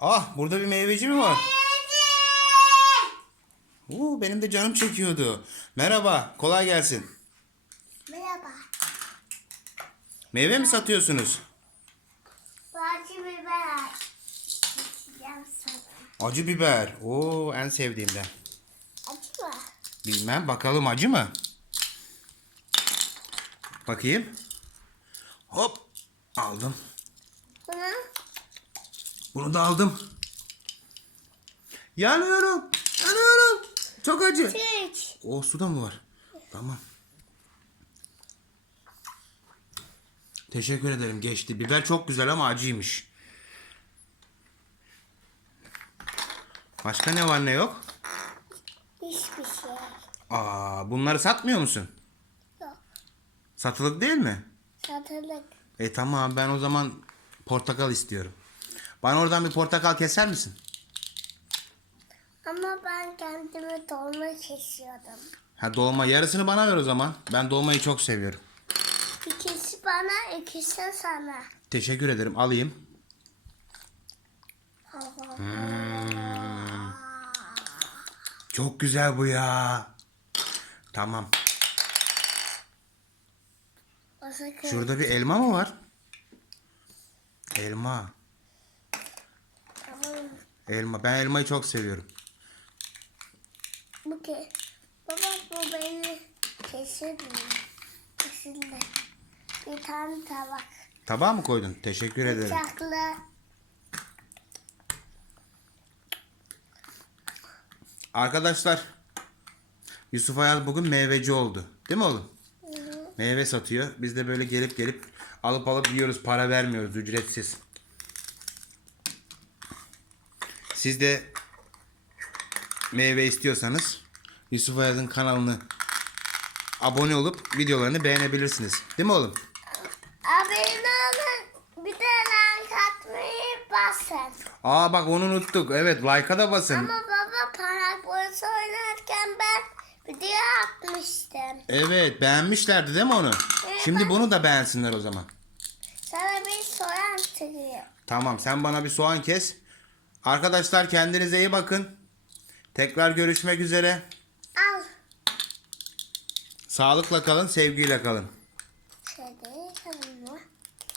Ah burada bir meyveci mi var? Oo, benim de canım çekiyordu. Merhaba, kolay gelsin. Merhaba. Meyve mi satıyorsunuz? Acı biber. Acı biber. Oo, en sevdiğimden. Acı mı? Bilmem, bakalım acı mı? Bakayım. Hop, aldım. Bunu Bunu da aldım. Yanıyorum, yanıyorum. Çok acı. Türk. O suda mı var? Tamam. Teşekkür ederim geçti. Biber çok güzel ama acıymış. Başka ne var ne yok? Hiçbir şey. Aa, bunları satmıyor musun? Yok. Satılık değil mi? Satılık. E tamam ben o zaman portakal istiyorum. Bana oradan bir portakal keser misin? Ama ben kendimi dolma kesiyordum. Ha dolma yarısını bana ver o zaman. Ben dolmayı çok seviyorum. İkisi bana, ikisi sana. Teşekkür ederim alayım. Hmm. Çok güzel bu ya. Tamam. Şurada bir elma mı var? Elma. Elma. Ben elmayı çok seviyorum. Bu ki. Baba bu beni kesildi. Kesildi. Bir tane tabak. Tabağa mı koydun? Teşekkür ederim. Bıçaklı. Arkadaşlar Yusuf Ayaz bugün meyveci oldu. Değil mi oğlum? Hı hı. Meyve satıyor. Biz de böyle gelip gelip alıp alıp yiyoruz. Para vermiyoruz ücretsiz. Siz de meyve istiyorsanız Yusuf Ayaz'ın kanalını abone olup videolarını beğenebilirsiniz. Değil mi oğlum? Abone olun. Bir de like atmayı basın. Aa bak onu unuttuk. Evet like'a da basın. Ama baba para boyası oynarken ben video atmıştım. Evet beğenmişlerdi değil mi onu? Şimdi bunu da beğensinler o zaman. Sana bir soran çıkıyor. Tamam sen bana bir soğan kes. Arkadaşlar kendinize iyi bakın. Tekrar görüşmek üzere. Al. Sağlıkla kalın, sevgiyle kalın. Şöyle,